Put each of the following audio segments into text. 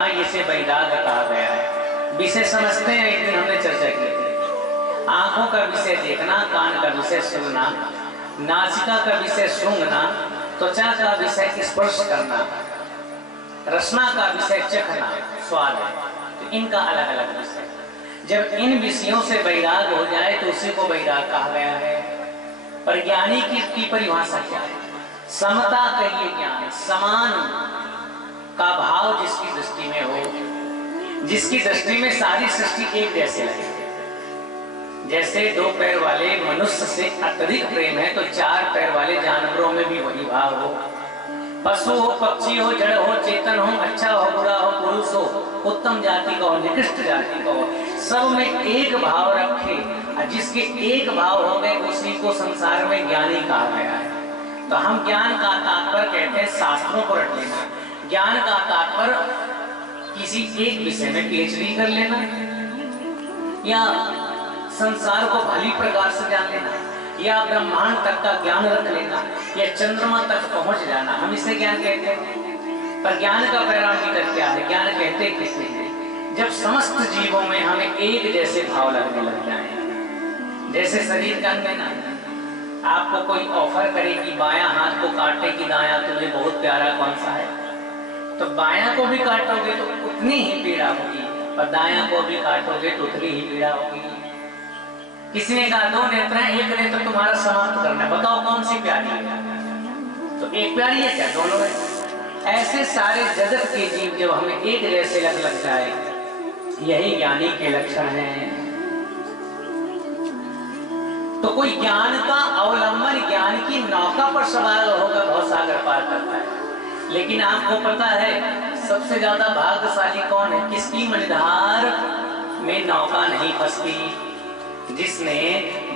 इसे वैराग कहा गया है। विषय समझते हैं, एक दिन हमने चर्चा की थी। आंखों का विषय देखना, कान का विषय सुनना, नासिका का विषय सूंघना, त्वचा का विषय स्पर्श करना, रसना का विषय चखना, स्वाद है। तो इनका अलग अलग विषय। जब इन विषयों से वैराग हो जाए तो उसी को वैराग कहा गया है। पर ज्ञानी की परिभाषा क्या है? समता कहिए ज्ञान, समान का भाव जिसकी दृष्टि में हो, जिसकी दृष्टि में सारी सृष्टि एक जैसे लगे। जैसे दो पैर वाले मनुष्य से अत्यधिक प्रेम है तो चार पैर वाले जानवरों में भी वही भाव हो। पशु हो, पक्षी हो, जड़ हो, चेतन हो, अच्छा हो, बुरा हो, पुरुष हो, उत्तम जाति का हो, निकृष्ट जाति का हो, सब में एक भाव रखे। जिसके एक भाव हो गए उसी को संसार में ज्ञानी कहा गया है। तो हम ज्ञान का तात्पर्य कहते हैं शास्त्रों को रट लेना। ज्ञान का तात्पर्य किसी एक विषय में पीएचडी कर लेना, या संसार को भली प्रकार से जान लेना, या ब्रह्मांड तक का ज्ञान रख लेना, या चंद्रमा तक पहुंच जाना, हम इसे ज्ञान कहते हैं। पर ज्ञान का पैरामीटर क्या है? ज्ञान कहते किसे हैं? जब समस्त जीवों में हमें एक जैसे भाव लगने लग जाए। जैसे शरीर का अंग ना, आपको कोई ऑफर करे कि बायां हाथ को काटे कि दायां तुम्हें बहुत प्यारा कौन सा है, तो बायां को भी काटोगे तो उतनी ही पीड़ा होगी, और दायां को भी काटोगे तो उतनी ही पीड़ा होगी। किसी ने कहा दो नेत्र हैं, एक नेत्र तुम्हारा समाप्त करना है, बताओ कौन सी प्यारी है? तो एक प्यारी है क्या? दोनों है। ऐसे सारे जगत के जीव जब हमें एक जैसे लग जाए, यही ज्ञानी के लक्षण हैं। तो कोई ज्ञान का अवलंबन ज्ञान की नौका पर सवार होकर भवसागर पार करता है। लेकिन आपको पता है सबसे ज्यादा भाग्यशाली कौन है? किसकी मझधार में नौका नहीं फंसती? जिसने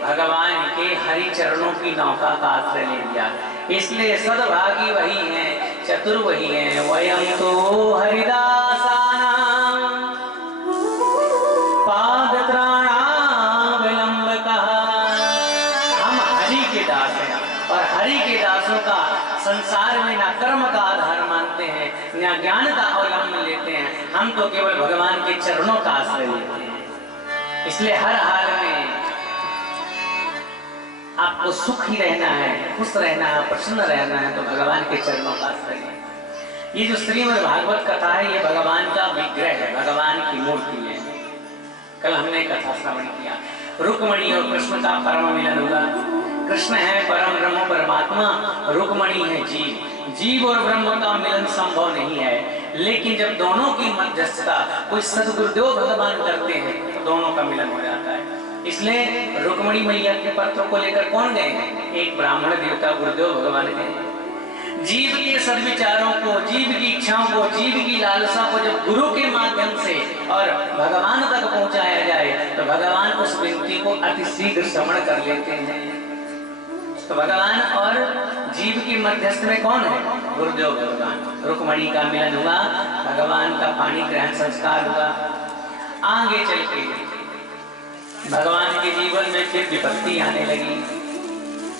भगवान के हरि चरणों की नौका का आश्रय ले लिया। इसलिए सद्भागी वही है, चतुर वही है। वयम तो हरिदासानां पादत्राणावलंबकः। हम हरि के दास हैं, और हरि के दासों का संसार में ना कर्म का आधार मानते हैं, ना ज्ञान का अवलंबन लेते हैं। हम तो केवल भगवान के चरणों का आश्रय लेते हैं। इसलिए हर हाल में आपको सुख ही रहना है, खुश रहना है, प्रसन्न रहना है, तो भगवान के चरणों का आश्रय लें। ये जो श्रीमद् भागवत कथा है, ये भगवान का विग्रह है, भगवान की मूर्ति है। कल हमने कथा श्रवण किया, रुक्मणी और कृष्ण का परम मिलन हुआ। कृष्ण है परम ब्रह्म परमात्मा, रुक्मणी है जीव। जीव और ब्रह्म का मिलन संभव नहीं है, लेकिन जब दोनों की मध्यस्थता कोई सद्गुरुदेव भगवान करते हैं तो दोनों का मिलन हो जाता है। इसलिए रुक्मणी मैया के पत्र को लेकर कौन गए हैं? एक ब्राह्मण देवता गुरुदेव भगवान गए। जीव के सद्विचारों को, जीव की इच्छाओं को, जीव की लालसा को जब गुरु के माध्यम से और भगवान तक पहुंचाया जाए तो भगवान उस विनती को अति शीघ्र श्रवण कर लेते हैं। तो भगवान और जीव की मध्यस्थ में कौन है? गुरुदेव भगवान। रुक्मणी का मिलन हुआ, भगवान का पाणी ग्रहण संस्कार हुआ। आगे चल के भगवान के जीवन में फिर विपत्ति आने लगी।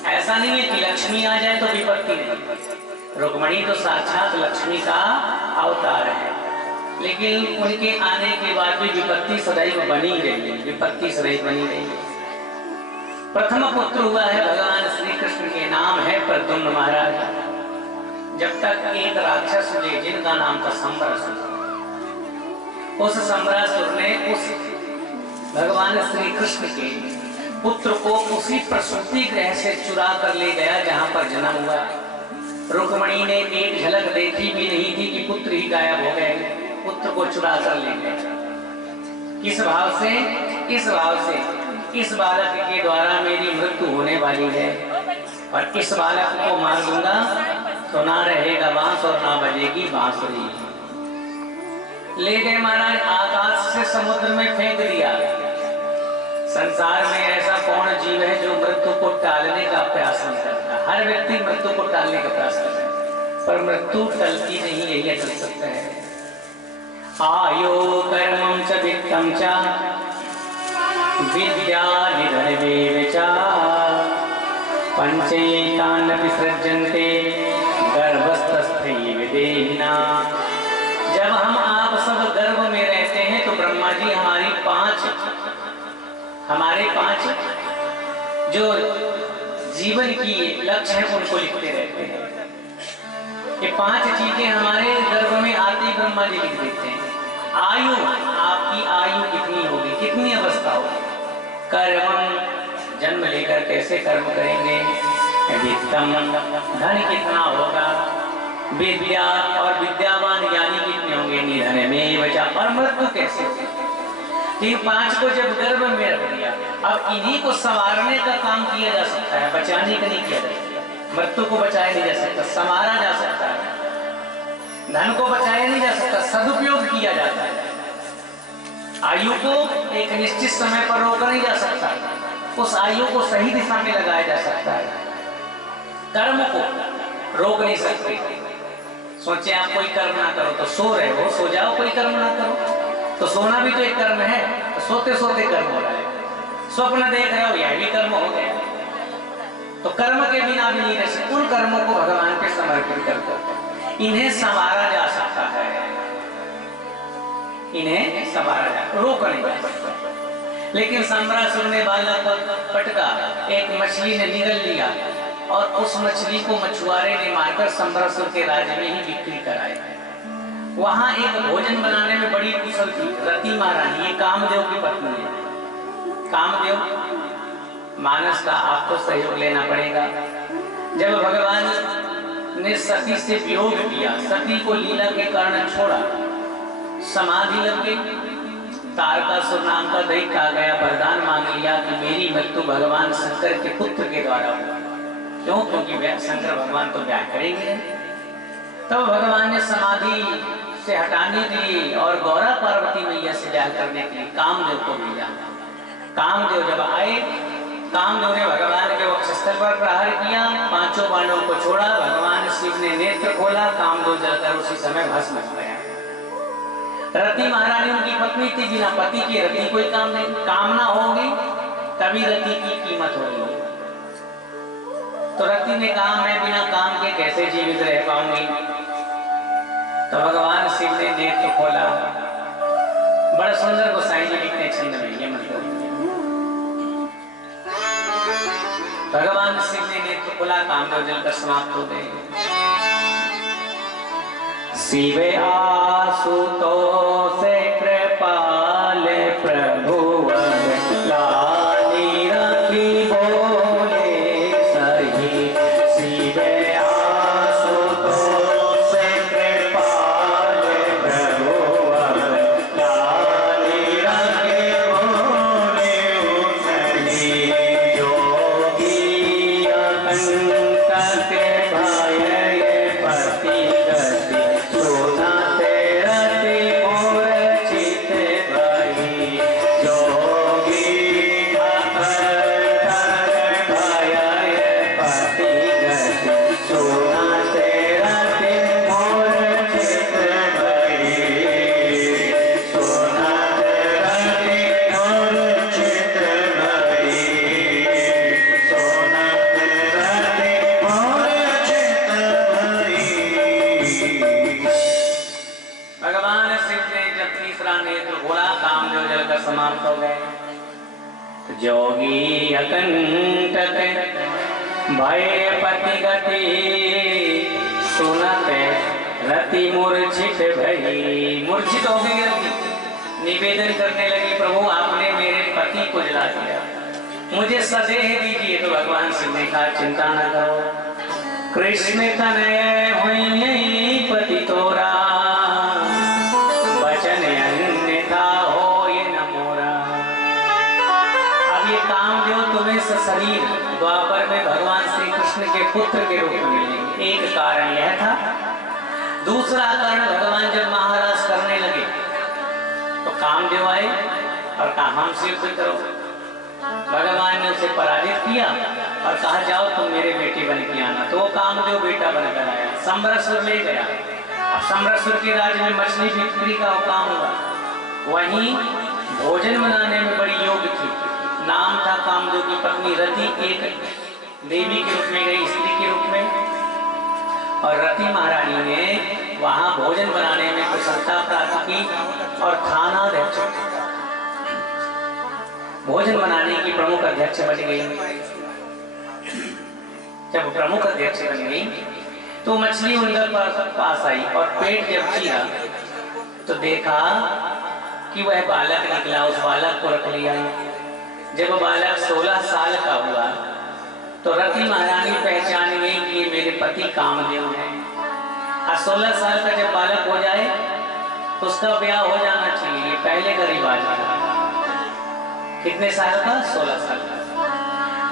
ऐसा नहीं है कि लक्ष्मी आ जाए तो विपत्ति नहीं। रुक्मणी तो साक्षात लक्ष्मी का अवतार है, लेकिन उनके आने के बाद भी विपत्ति सदैव बनी रही है। विपत्ति सदैव बनी रही है। प्रथम पुत्र हुआ है भगवान श्री कृष्ण के, नाम है प्रद्युम्न महाराज। जब तक एक राक्षस हुए जिनका नाम था संबरासुर, उस संबरासुर ने उस भगवान श्री कृष्ण के पुत्र को उसी प्रसूति गृह से चुरा कर ले गया जहां पर जन्म हुआ। रुक्मणी ने एक झलक देखी भी नहीं थी कि पुत्र ही गायब हो गए, पुत्र को चुरा कर ले गए। किस भाव से? इस भाव से इस बालक के द्वारा मेरी मृत्यु होने वाली है, और इस बालक को मार दूंगा तो ना रहेगा बांस और ना बजेगी बांसुरी। ले गए महाराज, आकाश से समुद्र में फेंक दिया। संसार में ऐसा कौन जीव है जो मृत्यु को टालने का प्रयास नहीं करता? हर व्यक्ति मृत्यु को टालने का प्रयास करता है, पर मृत्यु टलती नहीं, यही टल सकता है। आयो कर्मं च वित्तं च विद्या निधनमेव च पंचैतान् विसृज्यन्ते गर्भस्थस्थैव देहिनां। जब हम आप सब हमारे 5 जो जीवन की लक्ष्य है उनको लिखते रहते हैं। ये 5 चीजें हमारे गर्भ में आते ही ब्रह्मा जी लिख देते हैं। आयु, आपकी आयु कितनी होगी, कितनी अवस्था होगी। कर्म, जन्म लेकर कैसे कर्म करेंगे। वित्तम, धन कितना होगा। विद्या, और विद्यावान ज्ञानी कितने होंगे। निधन में बचा, और मृत्यु कैसे। तो 5 को जब गर्भ में रख दिया, अब इन्हीं को संवारने का काम किया जा सकता है, बचाने का नहीं किया जा सकता। मृत्यु को बचाया नहीं जा सकता, संवारा जा सकता है। धन को बचाया नहीं जा सकता, सदुपयोग किया जाता है। आयु को एक निश्चित समय पर रोका नहीं जा सकता, उस आयु को सही दिशा में लगाया जा सकता है। कर्म को रोक नहीं सकते। सोचे आप कोई कर्म ना करो तो सो रहे हो, सो जाओ, कोई कर्म ना करो तो सोना भी तो एक कर्म है। तो सोते सोते कर्म हो रहा है। स्वप्न देख रहे हो, यह भी कर्म हो गया। तो कर्म के बिना भी नहीं रह सकते। उन कर्मों को भगवान पे समर्पित कर दो। इन्हें संवारा जा सकता है, इन्हें संवारा जा, रोक नहीं जा सकता। लेकिन सम्रासुर ने बालक पटका, एक मछली ने निगल लिया और उस मछली को मछुआरे ने मारकर सम्रासुर के राज्य में ही बिक्री कराई। वहां एक भोजन बनाने में बड़ी कुशल थी रति महारानी, ये कामदेव की पत्नी है। कामदेव मानस का आपको सहयोग लेना पड़ेगा। जब भगवान ने सती से वियोग किया, सती को लीला के कारण छोड़ा, समाधि लग गई। तारकासुर नाम का दैत्य आ गया, वरदान मांग लिया कि मेरी मृत्यु भगवान शंकर के पुत्र के द्वारा हो। क्यों? क्योंकि शंकर भगवान तो ब्याह करेंगे। तब भगवान ने समाधि से हटाने के लिए और गौरा पार्वती मैया से ब्याह करने के लिए कामदेव को भेजा। कामदेव जब आए, कामदेव ने भगवान के वक्षस्थल पर प्रहार किया, 5 पांडवों को छोड़ा। भगवान शिव ने नेत्र खोला, कामदेव जलकर उसी समय भस्म हो गया। रति महारानी उनकी पत्नी थी, बिना पति के रति कोई काम नहीं। कामना होगी तभी रति की कीमत होगी। तो रति ने कहा मैं बिना काम के कैसे जीवित रह पाऊंगी। तो भगवान शिव ने नेत्र खोला। बड़ा सुंदर गोसाई जी लिखते छंद में, ये मतलब भगवान शिव ने नेत्र खोला, कामदेव जलकर समाप्त हो गए। शिव आशुतोष कृपाल प्रभु लाली रखी बोले सही। शिव आशुतोष कृपाल प्रभु लाली रखी बोले सही। जोगी अंत के भाई पति गति सोना तेरा समाप्त हो गए। तो जोगी अकंटक भय पति गति सुनते रति मूर्छित भई। मूर्छित हो गई रति, निवेदन करने लगी, प्रभु आपने मेरे पति को जला दिया, मुझे सदेह दीजिए। तो भगवान शिव ने कहा चिंता न करो, कृष्ण तनय हुई पति तोरा, वचन अन्यथा हो ये न मोरा। अब ये कामदेव तुम्हें शरीर द्वापर में भगवान श्री कृष्ण के पुत्र के रूप में मिलेंगे। एक कारण यह था। दूसरा कारण, भगवान जब महाराज करने लगे तो कामदेव आए और कहा हमसे युद्ध करो। भगवान ने उसे पराजित किया और कहा जाओ तुम मेरे बेटे बन के आना। तो वो कामदेव बेटा बनकर आया, सम्रासुर ले गया। अब सम्रासुर के राज्य में मछली बिक्री का काम हुआ। वहीं भोजन बनाने में बड़ी योग्य थी, नाम था कामदेव की पत्नी रति, एक देवी के रूप में गई, स्त्री के रूप में। और रति महारानी ने वहां भोजन बनाने में कुशलता प्राप्त की और खानाध्यक्ष भोजन बनाने की प्रमुख अध्यक्ष बन गई। जब प्रमुख अध्यक्ष बन गई तो मछली उनके पास आई और पेट जब चीरा तो देखा कि वह बालक निकला। उस बालक को रख लिया। जब बालक 16 साल का हुआ तो रति महारानी पहचान गई कि ये मेरे पति कामदेव हैं। और 16 साल का जब बालक हो जाए तो उसका ब्याह हो जाना चाहिए, ये पहले का रिवाज था। कितने साल का? 16 साल का।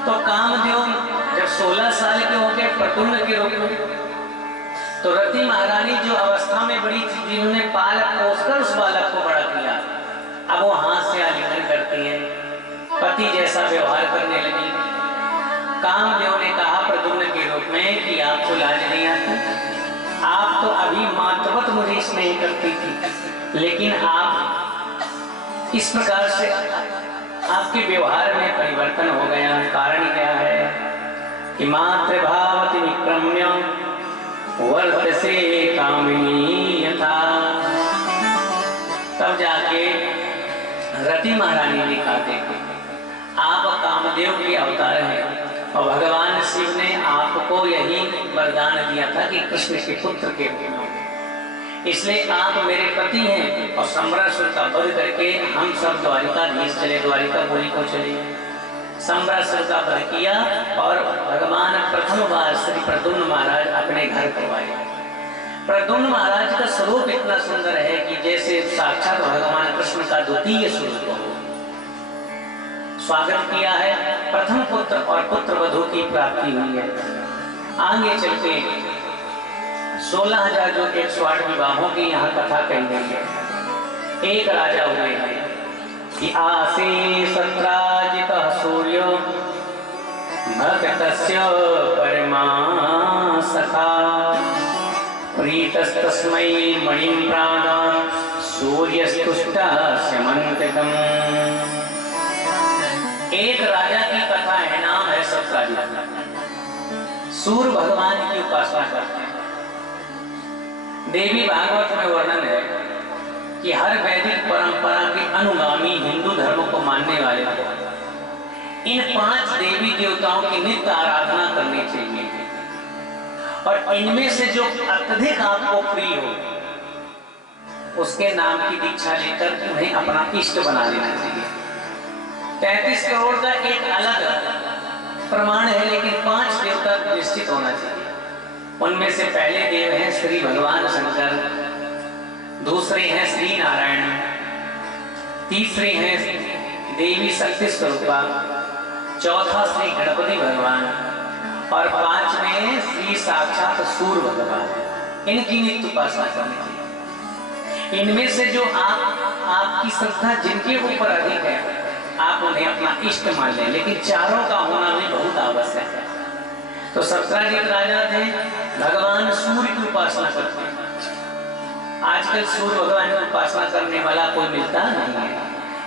तो कामदेव जब 16 साल के हो गए प्रतुम्न के रूप में, तो रति महारानी जो अवस्था में बड़ी थी, जिन्होंने पाल पोसकर उस बालक को बड़ा किया, अब वो हाथ से आलिंगन करती है, पति जैसा व्यवहार करने लगी। कामदेव ने कहा प्रद्युम्न के रूप में कि आपको लाज नहीं आती, आप तो अभी मातृवत मुझे स्नेह करती थी, लेकिन आप इस प्रकार से आपके व्यवहार में परिवर्तन हो गया। कारण क्या है कि मातृभावति विक्रम्य वर्तसे कामिनी यथा। तब जाके रति महारानी ने कहा देखो आप कामदेव के अवतार हैं और भगवान शिव ने आपको यही वरदान दिया था कि कृष्ण के पुत्र के रूप में, इसलिए आप मेरे पति हैं और सम्रासुर का वध करके हम सब द्वारिकाधीश चले, द्वारिकापुरी को चले। सम्रासुर का वध किया और भगवान प्रथम बार श्री प्रद्युम्न महाराज अपने घर को आए। प्रद्युम्न महाराज का स्वरूप इतना सुंदर है कि जैसे साक्षात भगवान कृष्ण का द्वितीय स्वरूप हो। स्वागत किया है, प्रथम पुत्र और पुत्र वधू की प्राप्ति हुई है। आगे चलते 16,000 जो 108 विवाहों की यहाँ कथा कही गई है। एक राजा हुए हैं कि आसे सत्राजितः सूर्य भक्तस्य परमा सखा प्रीतस्तस्मै मणिं प्रादान् सूर्यस्तुष्टः स्यमन्तिकम्। एक राजा की कथा है, नाम है सत्राजित। सूर्य भगवान की उपासना करते हैं। देवी भागवत में वर्णन है कि हर वैदिक परंपरा के अनुगामी हिंदू धर्म को मानने वाले को इन 5 देवी देवताओं की नित्य आराधना करनी चाहिए और इनमें से जो अत्यधिक आपको प्रिय हो उसके नाम की दीक्षा लेकर उन्हें अपना इष्ट बना लेना चाहिए। 33 करोड़ का एक अलग प्रमाण है, लेकिन 5 देवता निश्चित होना चाहिए। उनमें से पहले देव हैं श्री भगवान शंकर, दूसरे हैं श्री नारायण, तीसरे हैं देवी शक्ति स्वरूपा, चौथा श्री गणपति भगवान और 5वें श्री साक्षात सूर्य भगवान। इनकी नित्य उपासना करनी चाहिए। इनमें से जो आपकी श्रद्धा जिनके ऊपर अधिक है आप उन्हें अपना इष्ट मान लें, लेकिन चारों का होना भी बहुत आवश्यक है। तो सत्राजित राजा थे, भगवान सूर्य की उपासना करते हैं। आजकल सूर्य भगवान की उपासना करने वाला कोई मिलता नहीं है।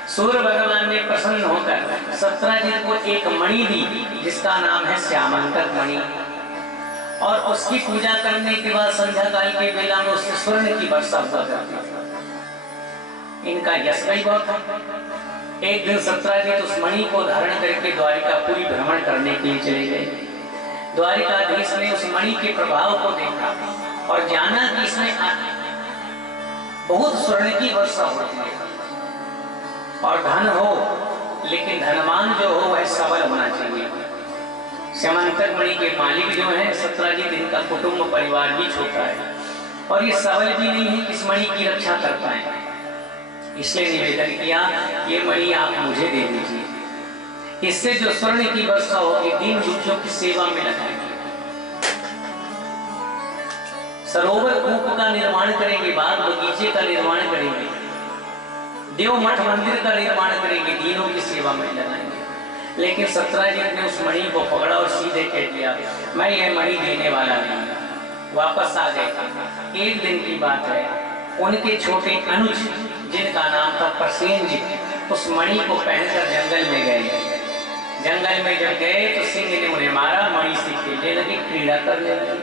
सूर्य भगवान ने प्रसन्न होकर सत्राजित को एक मणि दी जिसका नाम है श्यामांतक मणि, और उसकी पूजा करने के बाद संध्या काल के बेला में उससे स्वर्ण की वर्षा हुआ करती थी। इनका यश भी बहुत था। एक दिन सत्राजित उस मणि को धारण करके द्वारिकापुरी भ्रमण करने के लिए चले गए। द्वारिकाधीश ने उस मणि के प्रभाव को देखा और जाना कि इसमें बहुत स्वर्ण की वर्षा होती है और धन हो, लेकिन धनवान जो हो वह सबल होना चाहिए। श्यामांतक मणि के मालिक जो हैं सत्राजित, इनका कुटुंब परिवार भी छोटा है और ये सबल भी नहीं है कि इस मणि की रक्षा कर पाए। इसलिए निवेदन किया ये मणि आप मुझे दे दीजिए, इससे जो स्वर्ण की वर्षा होगी दीन दुखियों की सेवा में लगाएंगे। सरोवर कूप का निर्माण करेंगे, बाग बगीचे का निर्माण करेंगे, देव मठ मंदिर का निर्माण करेंगे, दीनों की सेवा में लगाएंगे। लेकिन सत्राजित ने उस मणि को पकड़ा और सीधे कह दिया मैं यह मणि देने वाला नहीं। वापस आ गए। एक दिन की बात है, उनके छोटे अनुज जिनका नाम था प्रसेन जी, उस मणि को पहनकर जंगल में गए। जंगल में जब गए तो सिंह ने उन्हें मारा, मणि से खेलने लगे, क्रीड़ा करने लगे।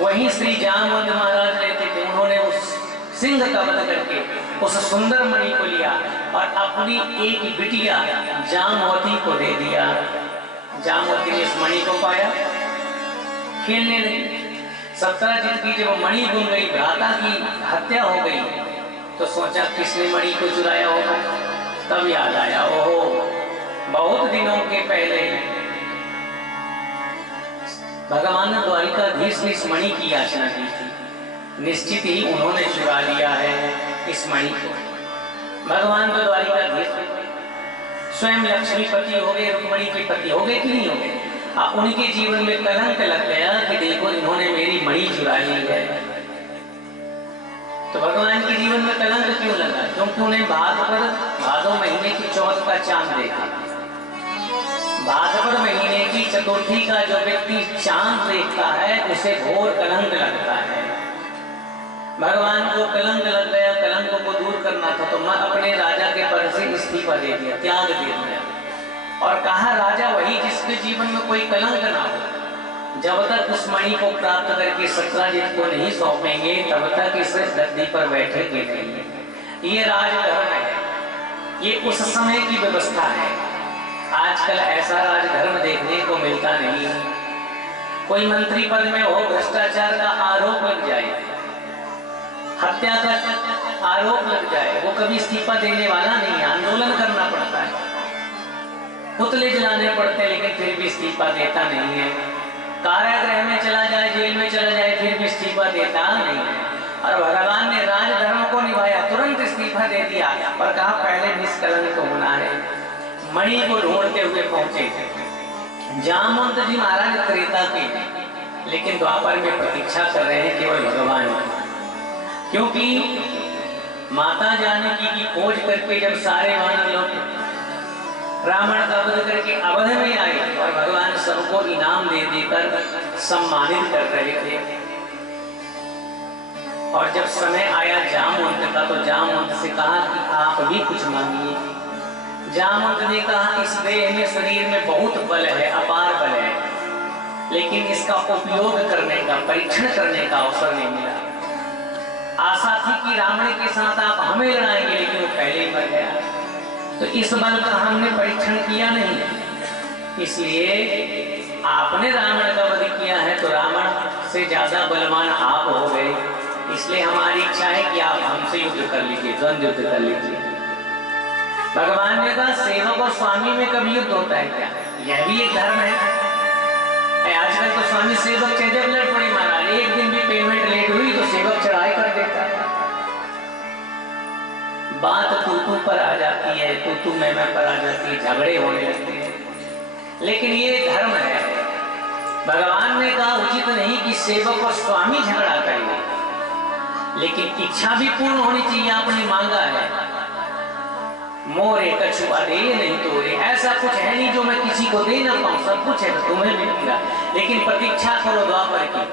वहीं श्री जामवंत महाराज रहते थे, उन्होंने उस सिंह का वध करके उस सुंदर मणि को लिया और अपनी एक बिटिया जामवती को दे दिया। जामवती ने इस मणि को पाया, खेलने लगी। सत्यजित की जब मणि गुम गई, भ्राता की हत्या हो गई, तो सोचा किसने मणि को चुराया होगा। तब याद आया, ओहो बहुत दिनों के पहले भगवान ने द्वारिकाधीश ने इस मणि की याचना की थी, निश्चित ही उन्होंने चुरा लिया है इस मणि को। भगवान तो द्वारिकाधीश स्वयं लक्ष्मीपति हो गए, रुक्मिणी के पति हो गए कि नहीं हो गए। अब उनके जीवन में कलंक लग गया कि देखो इन्होंने मेरी मणि चुरा ली है। तो भगवान के जीवन में कलंक क्यों लगा? क्योंकि उन्हें भादो महीने की चौथ का चांद देखा। भाद्रपद महीने की चतुर्थी का जो व्यक्ति चांद देखता है उसे घोर कलंक लगता है। भगवान को कलंक लग गया, कलंक को दूर करना था तो मैं अपने राजा के पद से इस्तीफा दे दिया, त्याग दे दिया और कहा राजा वही जिसके जीवन में कोई कलंक ना हो। जब तक उस मणि को प्राप्त करके सत्यजित को नहीं सौंपेंगे तब तक इस गद्दी पर बैठेंगे नहीं। ये राजधर्म है, ये उस समय की व्यवस्था है। आजकल ऐसा राजधर्म देखने को मिलता नहीं। कोई मंत्री पद में हो, भ्रष्टाचार का आरोप लग जाए, हत्या का आरोप लग जाए, वो कभी इस्तीफा देने वाला नहीं, आंदोलन करना पड़ता है, पुतले जलाने पड़ते हैं, लेकिन फिर भी इस्तीफा देता नहीं है। कारागृह में चला जाए, जेल में चला जाए, फिर भी इस्तीफा देता नहीं है। और भगवान ने राजधर्म को निभाया, तुरंत इस्तीफा दे दिया और कहा पहले निष्कलंक होना है। मणि को ढूंढते हुए पहुंचे जामवंत जी महाराज त्रेता के, लेकिन द्वापर में प्रतीक्षा कर रहे हैं केवल भगवान की। क्योंकि माता जानकी की खोज करके जब सारे वानर लोग रावण का वध करके अवध में आए और भगवान सबको इनाम दे देकर सम्मानित कर रहे थे, और जब समय आया जामवंत का तो जामवंत से कहा कि आप भी कुछ मांगिए। जामवंत ने कहा इस देह में, शरीर में बहुत बल है, अपार बल है, लेकिन इसका उपयोग करने का, परीक्षण करने का अवसर नहीं मिला। आशा थी कि रावण के साथ आप हमें लड़ाएंगे, लेकिन वो पहले ही मर गया, तो इस बल का हमने परीक्षण किया नहीं, इसलिए आपने रावण का वध किया है तो रावण से ज्यादा बलवान आप हो गए, इसलिए हमारी इच्छा है कि आप हमसे युद्ध कर लीजिए, द्वंद्व युद्ध कर लीजिए। भगवान ने कहा सेवक और स्वामी में कभी युद्ध होता है क्या? यह भी एक धर्म है। आजकल तो स्वामी सेवक से जब लड़ पड़ी महाराज, एक दिन भी पेमेंट लेट हुई तो सेवक चढ़ाई कर देता है। बात तू पर आ जाती है, तू मैं पर आ जाती है, झगड़े होने लगते हैं, लेकिन ये धर्म है। भगवान ने कहा उचित नहीं कि सेवक और स्वामी झगड़ा करेंगे, लेकिन इच्छा भी पूर्ण होनी चाहिए। आपने मांगा है मोरे कछु अदे नहीं तोरे, ऐसा कुछ है नहीं जो मैं किसी को दे ना पाऊं, सब कुछ है तो तुम्हें मिलेगा, लेकिन प्रतीक्षा करो द्वापर की।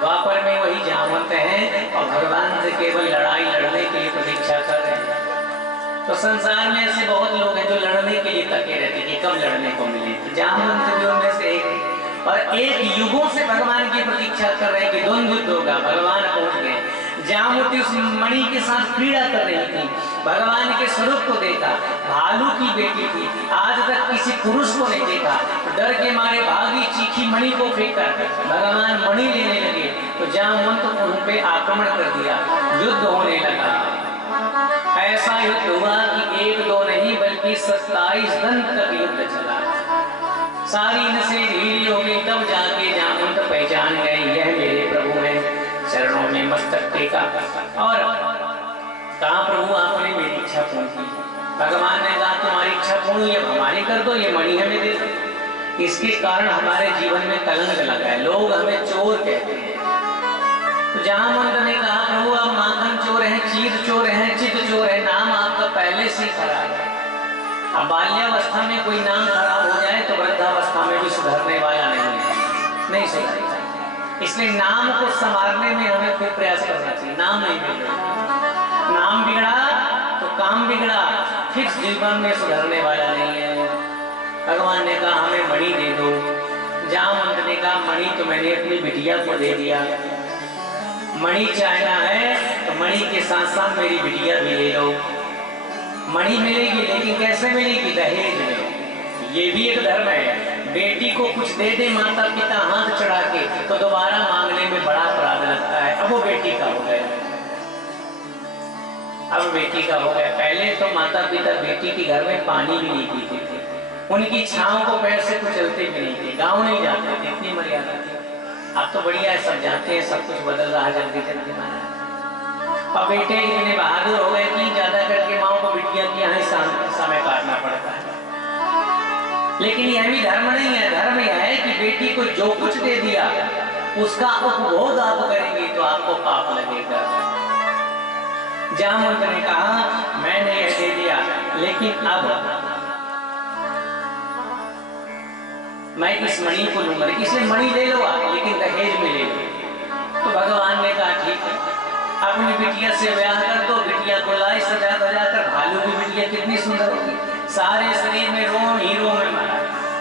द्वापर में वही जामवंत हैं और भगवान से केवल लड़ाई लड़ने के लिए प्रतीक्षा कर रहे हैं। तो संसार में ऐसे बहुत लोग हैं जो लड़ने के लिए तके रहते कि कब लड़ने को मिले, तो जामवंत भी उनमें से एक है। और एक युगों से भगवान की प्रतीक्षा कर रहे हैं कि द्वंद्व युद्ध होगा, भगवान पहुंच गए। जामवती उस मणि के साथ क्रीड़ा कर रही थी, भगवान के स्वरूप को देखा, भालू की बेटी थी, आज तक किसी पुरुष को नहीं देखा, डर के मारे भागी, चीखी, मणि को फेंककर भगवान मणि लेने लगे तो जामवंत उन पे आक्रमण कर दिया, युद्ध होने लगा। ऐसा युद्ध हुआ कि एक दो नहीं बल्कि 27 दिन तक युद्ध चला। सारी नसें ढीली हो गई, तब जाके जामवंत पहचान गए यह मेरे प्रभु हैं, चरणों में मस्तक टेका और कहा प्रभु आपने मेरी इच्छा पूर्ण की। भगवान ने कहा तुम्हारी इच्छा पूर्ण हुई, अब हमारी कर दो, ये मणि हमें दे दो। इसके कारण हमारे जीवन में कलंक लगा है, लोग हमें चोर कहते हैं। तो जामवंत ने कहा प्रभु आप माखन चोर हैं, चीर चोर हैं, चित चोर है, नाम आपका पहले से खराब है। अब बाल्यावस्था में कोई नाम खराब हो जाए तो वृद्धावस्था में भी सुधरने वाला नहीं सुधरेगा। इसलिए नाम को संवारने में हमें खूब प्रयास करना चाहिए। नाम नहीं बिगड़ा, नाम बिगड़ा तो काम बिगड़ा, फिर जीवन में सुधरने वाला नहीं है। भगवान ने कहा हमें मणि दे दो। जामवंत ने कहा मणि तो मैंने अपनी बिटिया को दे दिया, मणि चाहना है तो मणि के साथ साथ मेरी बिटिया भी ले लो। मणि मिलेगी, लेकिन कैसे मिलेगी? दहेज में। ये भी एक धर्म है। बेटी को कुछ दे दे माता पिता हाथ चढ़ा के तो दोबारा मांगने में बड़ा अपराध लगता है। अब वो बेटी का हो गया, अब बेटी का हो गया। पहले तो माता पिता बेटी के घर में पानी भी नहीं पीते थे, उनकी छांव को पैर से कुचलते भी नहीं थे, गाँव नहीं जाते थे, इतनी मर्यादा थी। अब तो बढ़िया है, सब जाते हैं, सब कुछ बदल रहा है जल्दी जल्दी। अब बेटे इतने बहादुर हो गए कि ज्यादा करके माओ को बिटिया की यहाँ समय काटना पड़ता है। लेकिन यह भी धर्म नहीं है। धर्म यह है कि बेटी को जो कुछ दे दिया उसका उपभोग आप करेंगे तो आपको पाप लगेगा। जामवंत ने कहा मैंने यह दे दिया, लेकिन अब मैं इस मणि को लूंगा, इसलिए मणि ले लो आप, लेकिन दहेज में ले लो। तो भगवान ने कहा ठीक है, अपनी बिटिया से ब्याह कर दो। बिटिया को लाई सजा बजा कर। भालू की बिटिया कितनी सुंदर होगी, सारे शरीर में रोम ही रोम में मारा,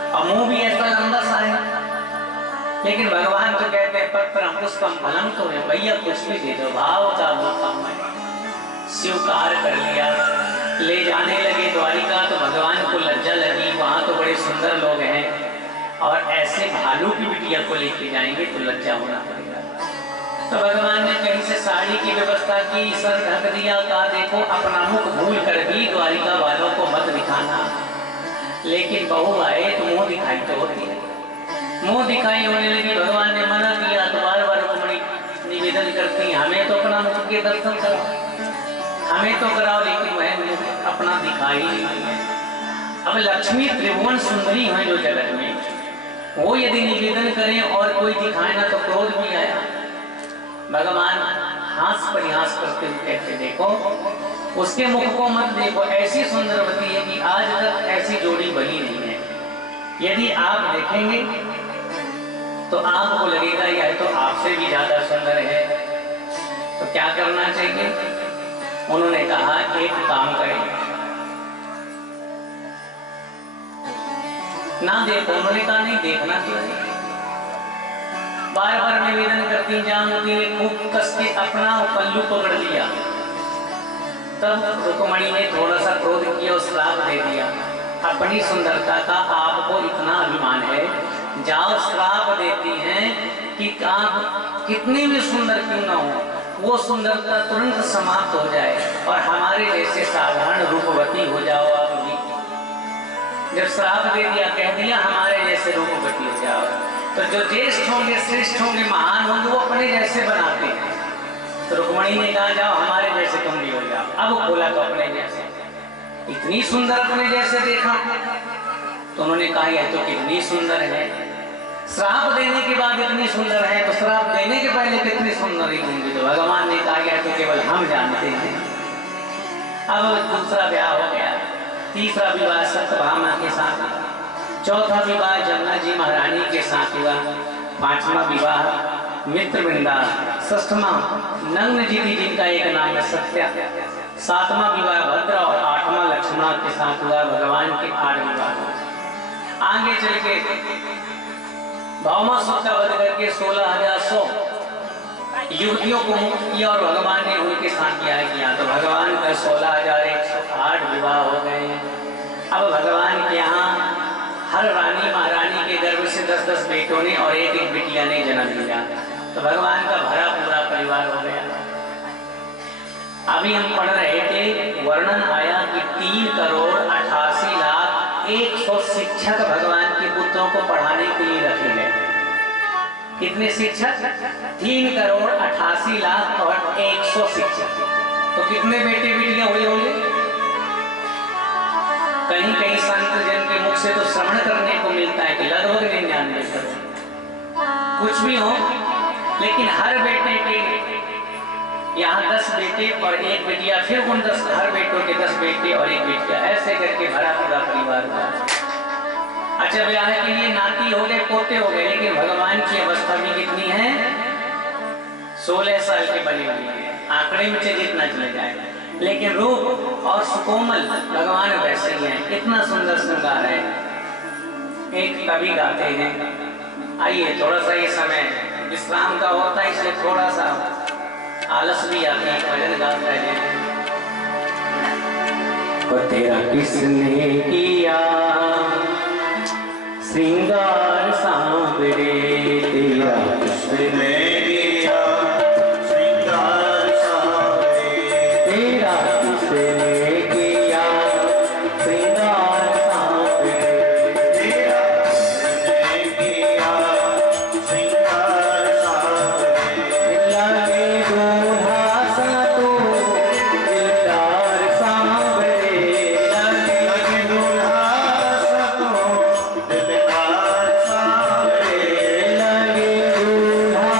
और मुंह भी ऐसा लंबा सा है। लेकिन भगवान तो कहते हैं पत्रम पुष्पम फलम, तो भैया कुछ भी दे दो, भाव का मौका स्वीकार कर लिया। ले जाने लगे द्वारिका तो भगवान को लज्जा लगी, वहां तो बड़े सुंदर लोग हैं और ऐसे भालू की बिटिया को लेके जाएंगे तो लज्जा होना पड़ेगा। तो भगवान ने कहीं से साड़ी की व्यवस्था की, सर ढक दिया। कहा देखो अपना मुख भूल कर भी द्वारिका वालों को मत दिखाना। लेकिन बहू आए तो मुंह दिखाई तो होती है, मुंह दिखाई होने लगी। भगवान ने मना किया तो बार बार रुक्मिणी निवेदन करती हमें तो अपना मुख के दर्शन कराओ, हमें तो कराओ, लेकिन वह मुख अपना दिखाई नहीं है। अब लक्ष्मी त्रिभुवन सुंदरी है जो जगत में, वो यदि निवेदन करें और कोई दिखाए ना तो क्रोध भी आया। भगवान हास परिहास करते हुए कहते देखो उसके मुख को मत देखो, ऐसी सुंदरवती है कि आज तक ऐसी जोड़ी बनी नहीं है। यदि आप देखेंगे तो आपको लगेगा यह तो आपसे भी ज्यादा सुंदर है। तो क्या करना चाहिए? उन्होंने कहा एक काम करें, ना देखो। उन्होंने कहा नहीं देखना क्यों है? बार बार निवेदन करती जामवती ने खूब कस के अपना पल्लू पकड़ लिया। तब रुक्मिणी ने थोड़ा सा क्रोध किया और श्राप दे दिया। अपनी सुंदरता का आपको इतना अभिमान है, जाओ श्राप देती हैं कि आप कितनी भी सुंदर क्यों ना हो, वो सुंदरता तुरंत समाप्त हो जाए और हमारे जैसे साधारण रूपवती हो जाओ आप भी। जब श्राप दे दिया, कह दिया हमारे जैसे रूपवती हो जाओ, तो जो ज्येष्ठ होंगे श्रेष्ठ होंगे महान होंगे वो अपने जैसे बनाते हैं। तो रुक्मिणी ने कहा जाओ हमारे जैसे तुम भी हो जाओ। अब खोला तो अपने जैसे, इतनी सुंदर अपने जैसे देखा तो उन्होंने कहा यह तो कितनी सुंदर है। श्राप देने के बाद इतनी सुंदर है तो श्राप देने के पहले कितनी सुंदर ही होंगी। तो भगवान ने कहा यह तो केवल हम जानते हैं। अब दूसरा ब्याह हो गया, तीसरा विवाह सत्यभामा के साथ, चौथा विवाह जमुना जी महारानी के साथ हुआ, पांचवा विवाह मित्रवृंदा, षष्ठवां नग्न जी थी जिनका एक नाम है सत्या, सातवां विवाह भद्र और आठवां लक्ष्मण के साथ हुआ। भगवान के 8 विवाह। आगे चल के भौमासुर का वध करके 16,100 युवतियों को मुक्त किया और भगवान ने उनके साथ क्या किया। तो भगवान का 16,108 विवाह हो गए। अब भगवान के यहाँ हर रानी महारानी के गर्भ से 10-10 बेटों ने और एक बिटिया ने जन्म लिया। तो भगवान का भरा पूरा परिवार हो गया। अभी हम पढ़ रहे थे, वर्णन आया कि 3,88,01,00 शिक्षक भगवान के पुत्रों को पढ़ाने के लिए रखे गए। कितने शिक्षक? 3,88,01,00 शिक्षक। तो कितने बेटे बेटियां हुए होंगे? कहीं कहीं संत जन के मुख से तो श्रवण करने को मिलता है कि लगभग 99 करोड़। कुछ भी हो, लेकिन हर बेटे के यहाँ 10 बेटे और एक बेटिया, फिर उन 10 हर बेटों के 10 बेटे और एक बेटिया, ऐसे करके भरा पूरा परिवार हुआ। अच्छा ब्याह के लिए नाती हो गए, पोते हो गए, लेकिन भगवान की अवस्था भी कितनी है? 16 साल के बने हुए हैं। आंकड़े में से जितना चले जाए, लेकिन रूप और सुकोमल भगवान वैसे ही हैं। इतना सुंदर श्रृंगार है। एक कवि गाते हैं, आइए थोड़ा सा ये समय विश्राम का होता है, इसलिए थोड़ा सा आलस भी आता है, भजन गाता है। वो तेरा किसने किया श्रृंगार सांवरे, तेरा किसने किया श्रृंगार सांवरे, तेरा किसने किया श्रृंगार सांवरे, तेरा किसने किया श्रृंगार सांवरे, लगे दूल्हा सा तू दिलदार सांवरे, लगे दूल्हा सा तू दिलदार सांवरे, लगे दूल्हा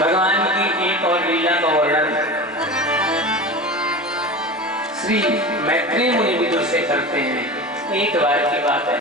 भगवान की एक और लीला का वर्णन श्री मैत्रेय मुनि विदुर से करते हैं। एक बार की बात है,